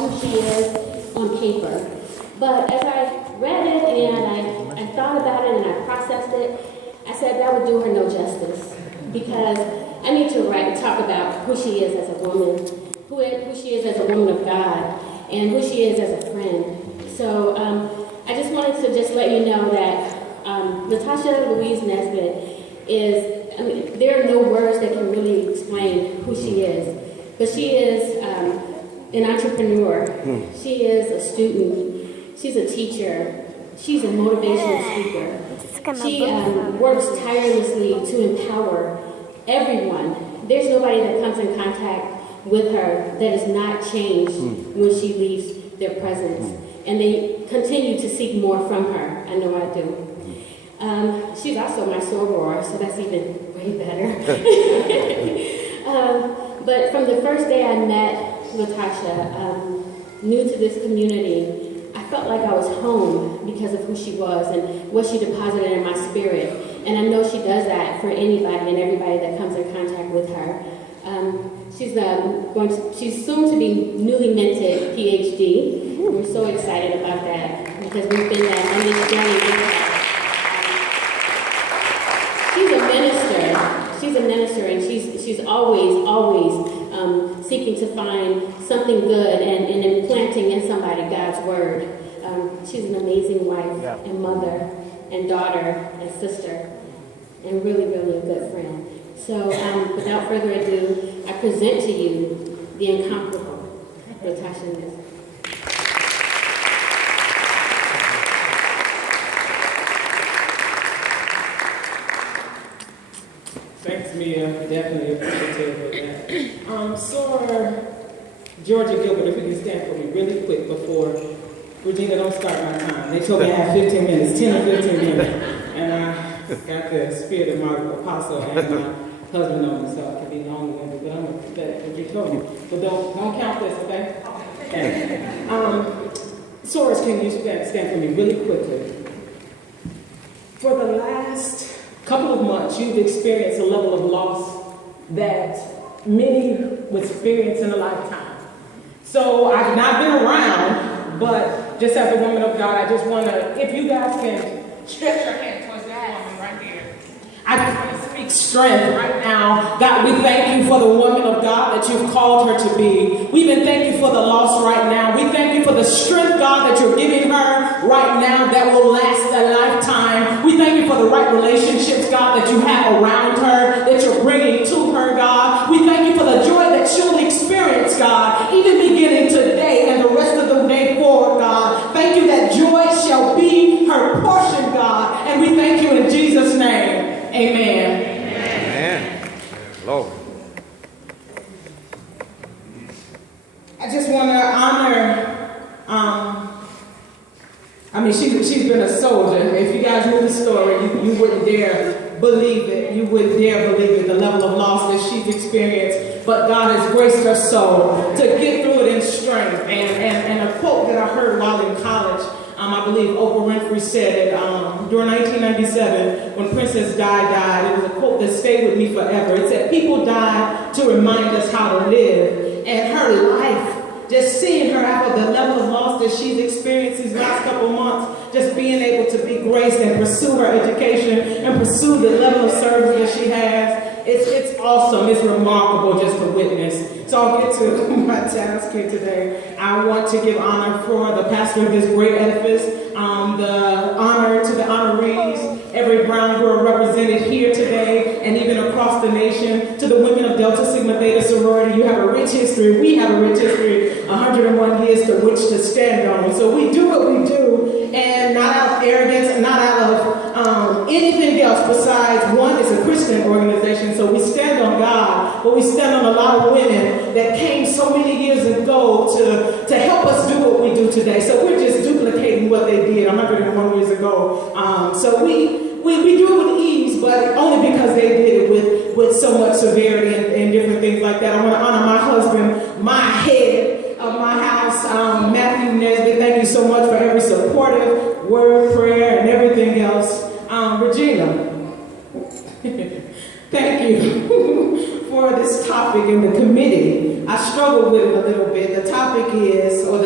know who she is on paper. But as I read it and I thought about it and I processed it, I said that would do her no justice, because I need to talk about who she is as a woman, who she is as a woman of God, and who she is as a friend. So I just wanted to just let you know that LaTasha L Nesbitt is, there are no words that can really explain who she is, but she is an entrepreneur. She is a student. She's a teacher. She's a motivational speaker. She works tirelessly to empower everyone. There's nobody that comes in contact with her that is not changed when she leaves their presence. And they continue to seek more from her. I know I do. She's also my soror, so that's even way better. But from the first day I met LaTasha, new to this community, I felt like I was home because of who she was and what she deposited in my spirit. And I know she does that for anybody and everybody that comes in contact with her. She's soon to be newly minted PhD. We're so excited about that because we've been on this journey with her. She's a minister, and she's always seeking to find something good and implanting in somebody God's word. She's an amazing wife and mother and daughter and sister and really, really a good friend. So without further ado, I present to you the incomparable LaTasha Nesbitt. Thanks, Mia. Definitely appreciative of that. Sir Georgia Gilbert, if you can stand for me really quick before Regina, don't start my time. They told me I had 15 minutes, 10 or 15 minutes. And I got the spirit of my apostle and my husband on me, so I can be the only one, but I'm going to do that what you told me. But don't count this, okay? Soros, can you stand for me really quickly? For the last couple of months, you've experienced a level of loss that many would experience in a lifetime. So I've not been around, but just as a woman of God, I just want to, if you guys can stretch your hand towards that woman right here. I just want to speak strength right now. God, we thank you for the woman of God that you've called her to be. We even thank you for the loss right now. We thank you for the strength, God, that you're giving her right now that will last a lifetime. We thank you for the right relationships, God, that you have around her, that you're bringing to her, God. We thank you for the joy that she'll experience, God, even beginning today and the rest of the day forward, God. Thank you that joy shall be her portion, God. And we thank you in Jesus' name. Amen. Amen. Lord. I just want to honor, she's been a soldier. If you guys knew the story, you wouldn't dare believe it. You wouldn't dare believe it, the level of loss that she's experienced. But God has graced her soul to get through it in strength. And a quote that I heard while in college, I believe Oprah Winfrey said it during 1997 when Princess Di died. It was a quote that stayed with me forever. It said, people die to remind us how to live. And her life, just seeing her after the level of loss that she's experienced these last couple months, just being able to be graced and pursue her education and pursue the level of service that she has, it's awesome. It's remarkable just to witness. So I'll get to my task here today. I want to give honor for the pastor of this great edifice, the honor to the honorees, every brown girl represented here today and even across the nation, to the women of Delta Sigma Theta sorority. You have a rich history. We have a rich history, 101 years to which to stand on. So we do what we do, and not out of arrogance, not out of anything else besides, one is a Christian organization, so we stand on God, but we stand on a lot of women that came so many years ago to help us do what we do today. So we're just duplicating what they did 101 years ago. So we do it with ease, but only because they did it with so much severity and different things like that. I want to honor my husband, my head of my house, Matthew Nesbitt. Thank you so much for every supportive word, prayer, and everything else. Regina, thank you for this topic in the committee. I struggled with it a little bit. The topic is, or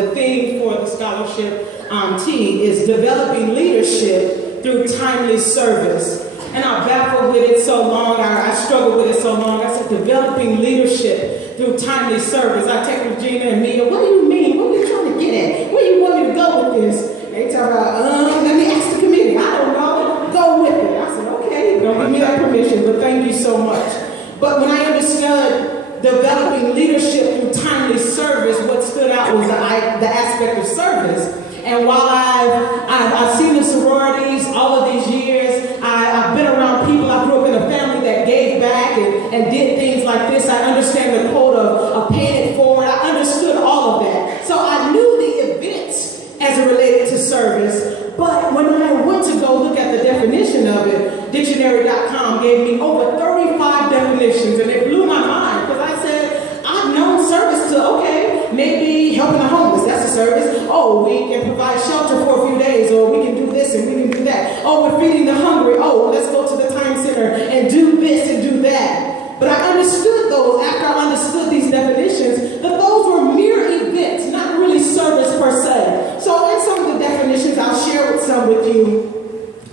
sponsorship T is developing leadership through timely service. And I battled with it so long, I struggled with it so long. I said, developing leadership through timely service. I texted Regina and Mia, what do you mean? What are you trying to get at? Where do you want me to go with this? They talk about, let me ask the committee. I don't know. Go with it. I said, okay, don't give me that permission, but thank you so much. But when I understood developing leadership through timely service, what stood out was the aspect of service. And while I've seen the sororities all of these years, I've been around people. I grew up in a family that gave back and did things like this. I understand the quote of paying it forward. I understood all of that. So I knew the events as it related to service. But when I went to go look at the definition of it, dictionary.com gave me over 35 definitions, and it blew my mind because I said, I've known service to, okay, maybe helping the homeless, that's a service. Oh, we can provide shelter for a few days, or we can do this and we can do that. Oh, we're feeding the hungry. Oh, let's go to the time center and do this and do that. But I understood those, after I understood these definitions, that those were mere events, not really service per se. So in some of the definitions, I'll share some with you.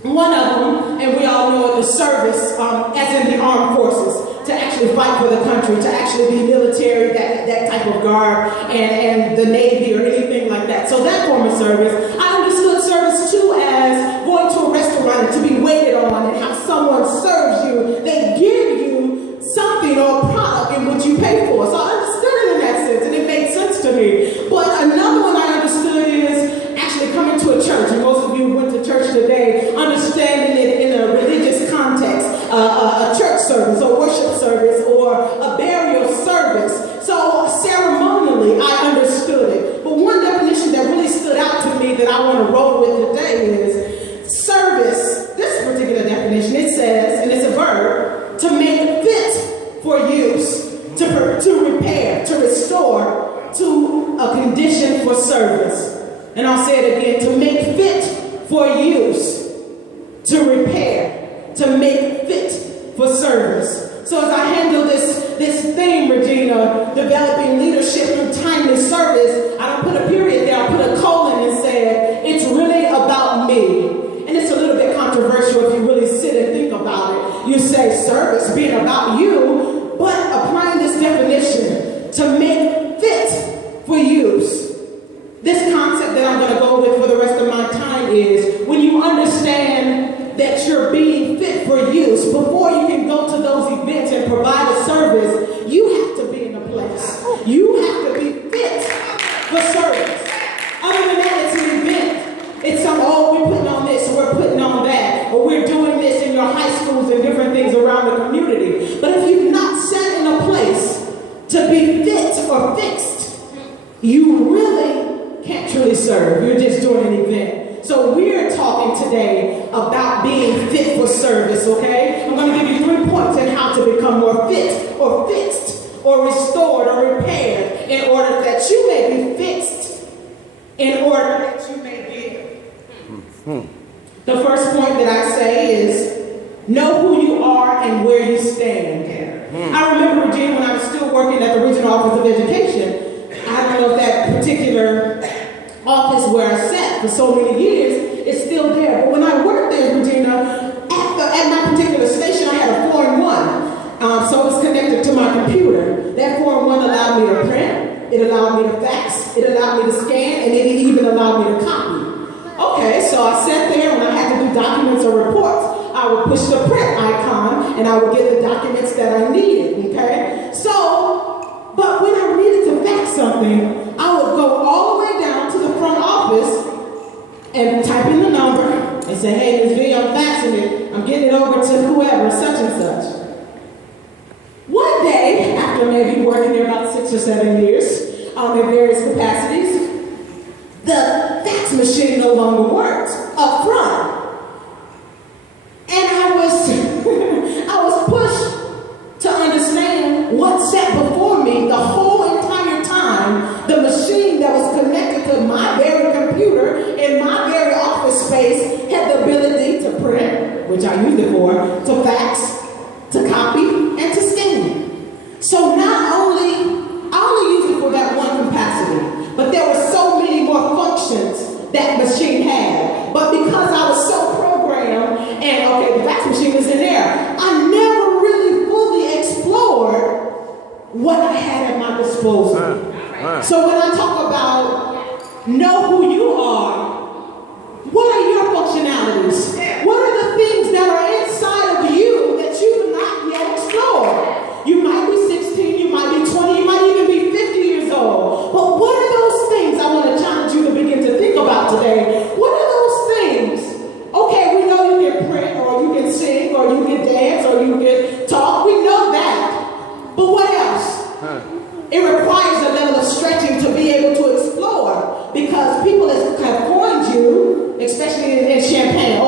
One of them, and we all know it, the service, as in the armed forces, to actually fight for the country, to actually be military, that type of garb, and the Navy or anything like that. So that form of service. I understood service too as going to a restaurant and to be waited on and how someone serves you. They give you something or a product in which you pay for. So I understood it in that sense, and it made sense to me. But another one I understood is actually coming to a church, and most of you went to church today, understanding it in a religious context, a church service, or worship service, or a burial service. So ceremonially, I understood it. But one definition that really stood out to me that I want to roll with today is service. This particular definition, it says, and it's a verb, to make fit for use, to repair, to restore, to a condition for service. And I'll say it again, to make fit for use, to repair, to make fit for service. So as I handle this theme, Regina, developing leadership through timely service, I don't put a period there, I put a colon and said, it's really about me. And it's a little bit controversial if you really sit and think about it. You say service being about you, but applying this definition to make fit for use. This concept that I'm going to go with for the rest of my time is when you understand that you're being fit for use, before you can go to those events and provide a service, you have to be in a place. You have to be fit for service. Other than that, it's an event. It's some, oh, we're putting on this, we're putting on that, or we're doing this in your high schools and different things around the community. But if you've not sat in a place to be fit or fixed, you really can't truly serve. You're just doing an event. So we're talking today about being fit for service, okay? I'm going to give you 3 points on how to become more fit or fixed or restored or repaired in order that you may be fixed, in order that you may be. The first point that I say is know who you are and where you stand. I remember, Regina, when I was still working at the Regional Office of Education, I don't know if that particular office where I sat for so many years is still there. But when I worked there, Regina, at my particular station, I had a 4-in-1. So it was connected to my computer. That 4-in-1 allowed me to print, it allowed me to fax, it allowed me to scan, and it even allowed me to copy. Okay, so I sat there when I had to do documents or reports. I would push the print icon, and I would get the documents that I needed, okay? So, but when I needed to fax something, I would go all the way down to the front office and type in the number and say, hey, Ms. V, I'm faxing it. I'm getting it over to whoever, such and such. One day, after maybe working there about 6 or 7 years in various capacities, the fax machine no longer worked up front. And I was pushed to understand what sat before me the whole entire time. The machine that was connected to my very computer in my very office space had the ability to print, which I used it for, to fax, to copy, and to scan. So I only used it for that one capacity, but there were so many more functions that machine had. But because I was so programmed, and okay, the fax machine was in there, I never really fully explored what I had at my disposal. So when I talk about know who you are, what are your functionalities? What are the things that are inside of you that you have not yet explored? You might be 16, you might be 20, you might even be 50 years old. But what are those things I want to challenge you to begin to think about today? What are those things? Okay, we know you can print, or you can sing, or you can dance, or you can talk. We know that. But what else? It requires a level of stretching to be able to explore, because people have coined you, especially in Champaign.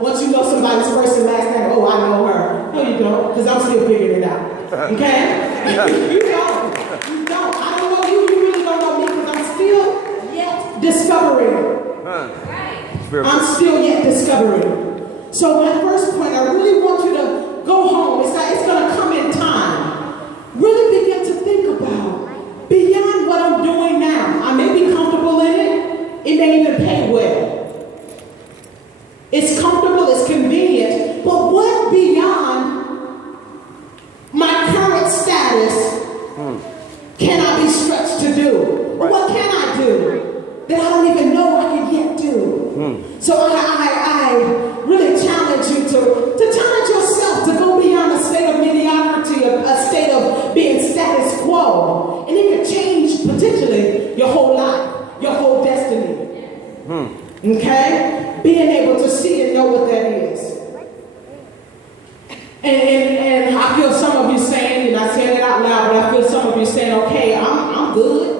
Once you know somebody's first and last name, I know her. No, you don't, because I'm still figuring it out. Okay? You don't. I don't know you. You really don't know me, because I'm still yet discovering. I'm still yet discovering. So my first point, I really want you to go home. It's going to come in time. Really begin to think about beyond what I'm doing now. I may be comfortable in it. It may even pay well. It's comfortable, it's convenient. But what beyond my current status can I be stretched to do? What can I do that I don't even know I can yet do? So I really challenge you to challenge yourself to go beyond a state of mediocrity, a state of being status quo. And it can change potentially your whole life, your whole destiny. Okay? Being able to see and know what that is. And I feel some of you saying, and I said it out loud, but I feel some of you saying, okay, I'm good.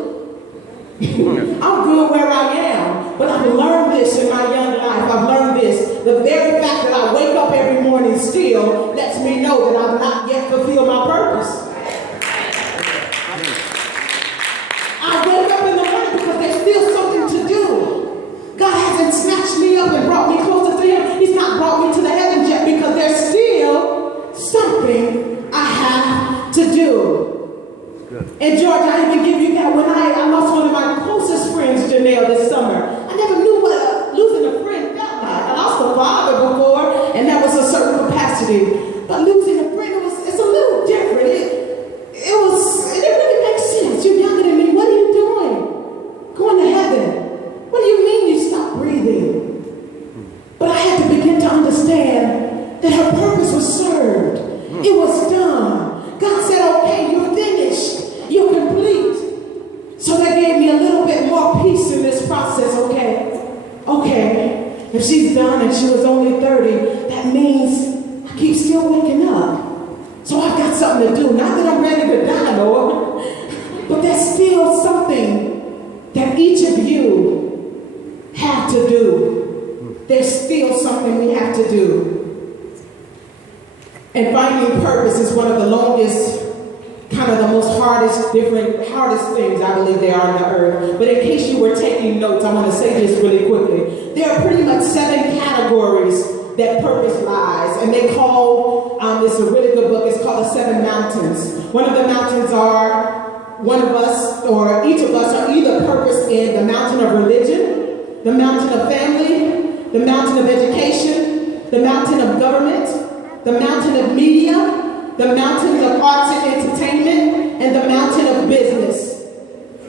I'm good where I am. But I've learned this in my young life. I've learned this. The very fact that I wake up every morning still lets me know that I've not yet fulfilled my purpose. I wake up in the morning because there's still something to do. God hasn't snatched me up and brought me closer to Him. He's not brought me to the heavens yet, because there's still something I have to do. And George, I even give you that when I lost one of my closest friends, Janelle, this summer. I never knew what losing a friend felt like. I lost a father before, and that was a certain capacity. But losing a friend, it's a little different. It really makes sense. You're younger than me. What are you doing? Going to heaven. What do you mean you stopped breathing? But I had to begin to understand that her purpose was served. It was done. God said, okay, you're finished. You're complete. So that gave me a little bit more peace in this process. Okay, if she's done and she was only 30, that means I keep still waking up. So I've got something to do. Not that I'm ready to die, Lord, but there's still something that each of you have to do. There's still something we have to do. And finding purpose is one of the longest, kind of the most hardest things I believe there are on the earth. But in case you were taking notes, I want to say this really quickly. There are pretty much 7 categories that purpose lies. And they call, it's a really good book, it's called The 7 Mountains. One of the mountains are, one of us, or each of us are either purpose in the mountain of religion, the mountain of family, the mountain of education, the mountain of government, the mountain of media, the mountain of arts and entertainment, and the mountain of business.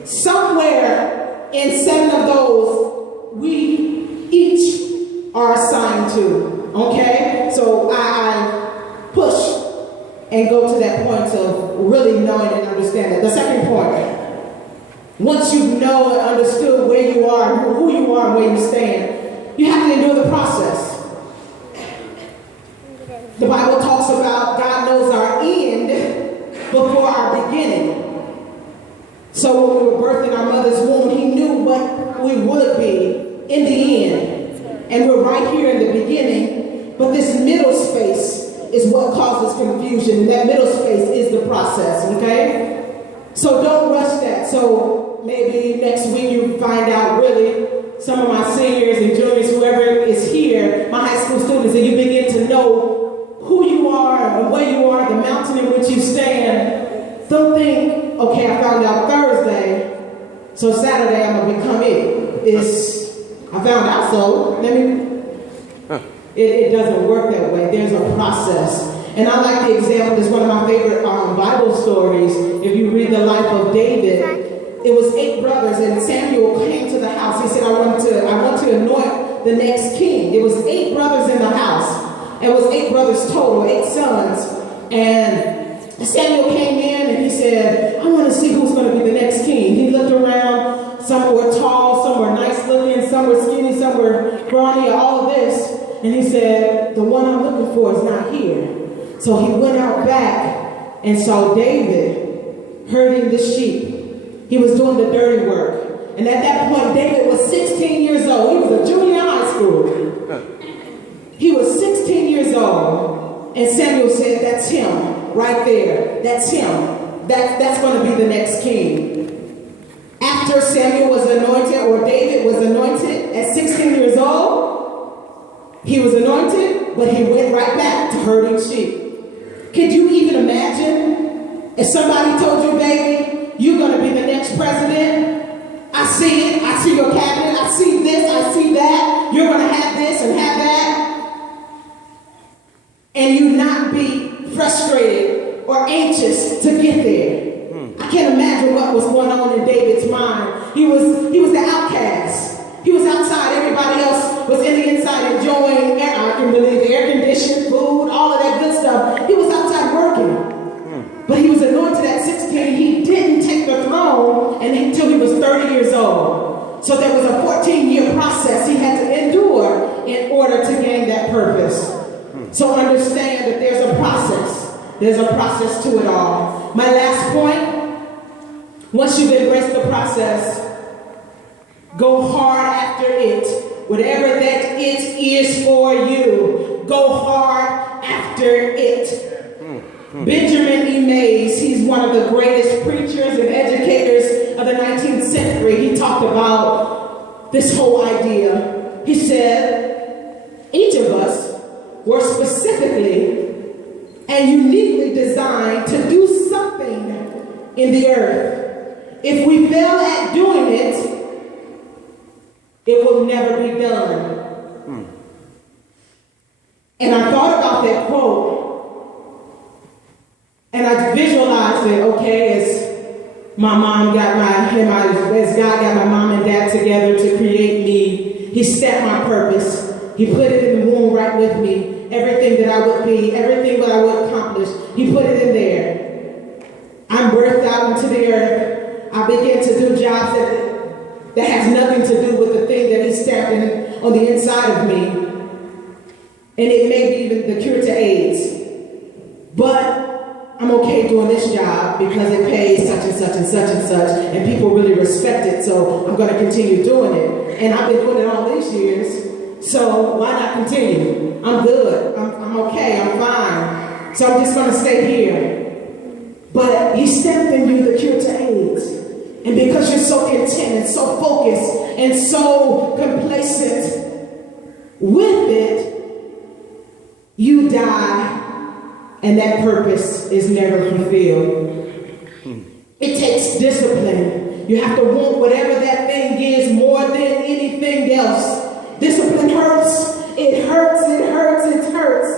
Somewhere in 7 of those, we each are assigned to, okay? So I push and go to that point of really knowing and understanding. The second point, once you know and understood where you are, who you are and where you stand, you have to endure the process. The Bible talks about God knows our end before our beginning. So when we were birthed in our mother's womb, He knew what we would be in the end. And we're right here in the beginning, but this middle space is what causes confusion. And that middle space is the process, okay? So don't rush that. So maybe next week you find out really some of my seniors and juniors, whoever is here, my high school students, and you begin to know who you are and where you are, the mountain in which you stand. Don't think, okay, I found out Thursday, so Saturday I'm going to become it. It's I found out so. It doesn't work that way. There's a process. And I like the example, it's one of my favorite Bible stories. If you read the life of David, it was 8 brothers, and Samuel came to the house. He said, I want to anoint the next king. It was 8 brothers in the house. It was 8 brothers total, 8 sons. And Samuel came in and he said, I want to see who's going to be the next king. He looked around. Some were tall, some were nice looking, some were skinny, some were brawny, all of this. And he said, the one I'm looking for is not here. So he went out back and saw David herding the sheep. He was doing the dirty work. And at that point, David was 16 years old. He was a junior in high school. He was 16 years old. And Samuel said, that's him right there. That's him. That's going to be the next king. After Samuel was anointed, or David was anointed at 16 years old, he was anointed, but he went right back to herding sheep. Could you even imagine if somebody told you, baby, you're going to be the next president? I see it. I see your cabinet. I see this. I see that. You're going to have this and have that. And you not be frustrated or anxious to get there. I can't imagine what was going on in David's mind. He was the outcast. He was outside. Everybody else was in the inside enjoying air conditioned food, all of that good stuff. He was outside working. But he was anointed at 16. He didn't take the throne until he was 30 years old. So there was a 14-year process he had to endure in order to gain that purpose. So understand that there's a process. There's a process to it all. My last point, once you've embraced the process, go hard after it. Whatever that it is for you, go hard after it. Benjamin E. Mays, he's one of the greatest preachers and educators of the 19th century. He talked about this whole idea. He said, each of us were specifically and uniquely designed to do something in the earth. If we fail at doing it, it will never be done. And I thought about that quote, and I visualized it, okay, as my mom got as God got my mom and dad together to create me. He stamped my purpose. He put it in the womb right with me. Everything that I would be, everything that I would accomplish, he put it in there. I'm birthed out into the earth. I began to do jobs that has nothing to do with the thing that he stamped on the inside of me. And it may be even the cure to AIDS. But I'm okay doing this job because it pays such and such and such and such, and people really respect it, so I'm going to continue doing it. And I've been doing it all these years, so why not continue? I'm good. I'm okay. I'm fine. So I'm just going to stay here. But he stamped in you the cure to AIDS. And because you're so intent and so focused and so complacent with it, you die. And that purpose is never fulfilled. It takes discipline. You have to want whatever that thing is more than anything else. Discipline hurts. It hurts. It hurts. It hurts.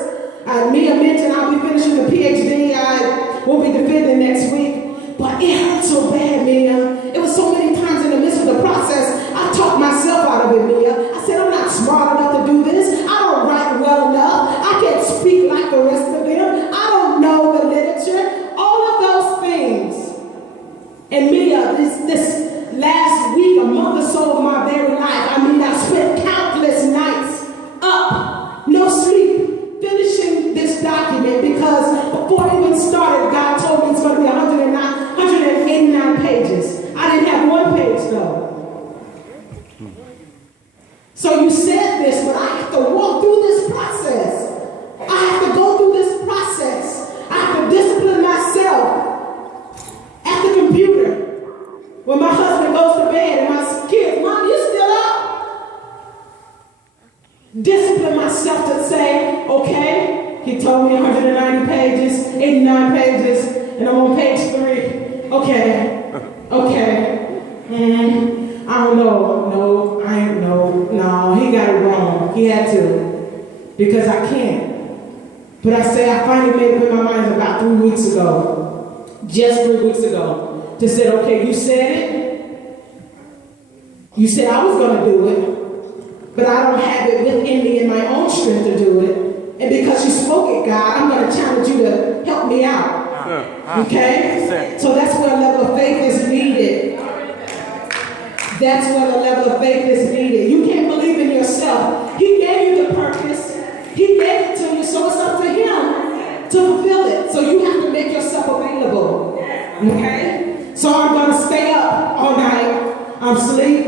Mia mentioned I'll be finishing the PhD. I will be defending next week. But it hurt so bad, Mia. It was so many times in the midst of the process, I talked myself out of it, Mia. I said, I'm not smart enough to do this. I don't write well enough. I can't speak like the rest of them. I don't know the literature. All of those things. And Mia, this last week, a month or so of my very life, I spent countless nights up, no sleep, finishing this document because before it even started, God told me it's going to be 189 pages. I didn't have one page though. So you said this, but I have to walk through this process. I have to go through this process. I have to discipline myself at the computer. When my husband goes to bed and my kids, Mom, you still up? Discipline myself to say, okay, he told me 190 pages, 89 pages, and I'm on page 3. Okay. I don't know. No, He had to, because I can't. But I say I finally made up in my mind about 3 weeks ago, just 3 weeks ago, to say, okay, you said it. You said I was going to do it, but I don't have it within me in my own strength to do it. And because you spoke it, God, I'm going to challenge you to help me out. Okay? So that's where a level of faith is needed. That's where a level of faith is needed. You can't believe in yourself. He gave you the purpose. He gave it to you, so it's up to Him to fulfill it. So you have to make yourself available. Okay? So I'm going to stay up all night. I'm asleep.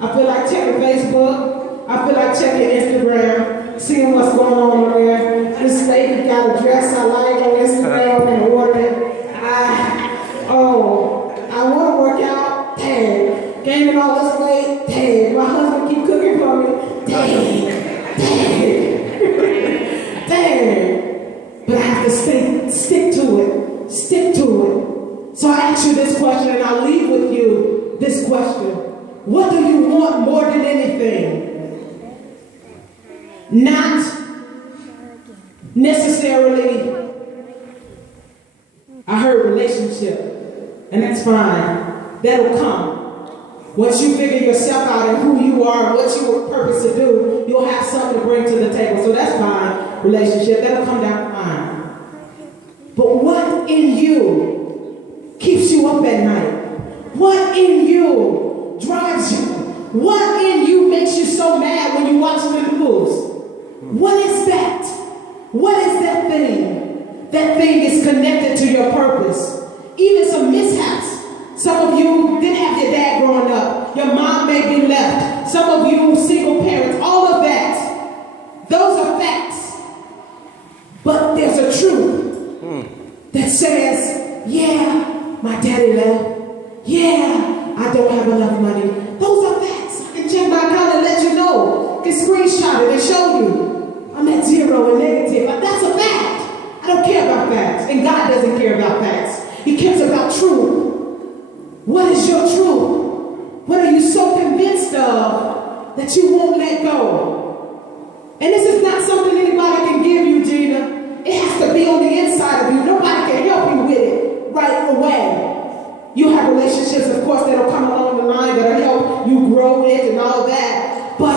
I feel like checking Facebook. I feel like checking Instagram, seeing what's going on over there. This lady got a dress I like on Instagram and order it. I want to work out. Dang. Gaining all this weight. Dang. My husband keep cooking for me. Dang. Dang. But I have to stick to it. Stick to it. So I ask you this question, and I'll leave with you this question. What do you want more than anything? Not necessarily, I heard relationship, and that's fine. That'll come. Once you figure yourself out and who you are, what you were purpose to do, you'll have something to bring to the table. So that's fine. Relationship, that'll come down fine. But what in you keeps you up at night? What in you drives you? What in you makes you so mad when you watch the news? What is that? What is that thing? That thing is connected to your purpose. Even some mishaps. Some of you didn't have your dad growing up. Your mom may be left. Some of you single parents. All of that. Those are facts. But there's a truth that says, yeah, my daddy left. Yeah, I don't have enough money. Those are facts. I can check my account and let you know. I can screenshot it and show you. I'm at 0 and negative. That's a fact. I don't care about facts. And God doesn't care about facts. He cares about truth. What is your truth? What are you so convinced of that you won't let go? And this is not something anybody can give you, Gina. It has to be on the inside of you. Nobody can help you with it right away. You have relationships, of course, that'll come along the line that'll help you grow it and all that. But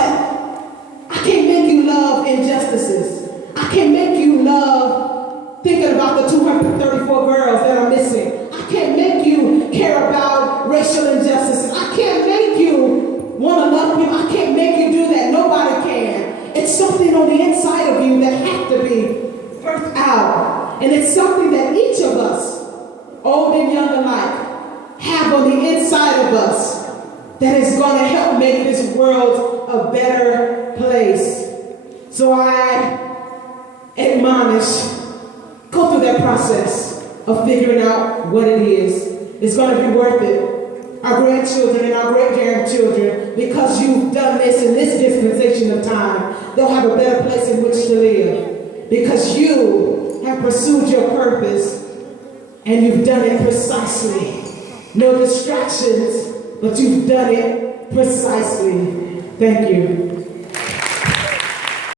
I can't make you love injustices. I can't make you love thinking about the 234 girls that are missing. I can't make you care about racial injustices. I can't make you want to love people. I can't make you do that. Nobody can. It's something on the inside of you that has to be birthed out. And it's something that each of us, old and young alike, have on the inside of us that is going to help make this world a better place. So I admonish, go through that process of figuring out what it is. It's going to be worth it. Our grandchildren and our great-grandchildren, because you've done this in this dispensation of time, they'll have a better place in which to live. Because you have pursued your purpose and you've done it precisely. No distractions, but you've done it precisely. Thank you.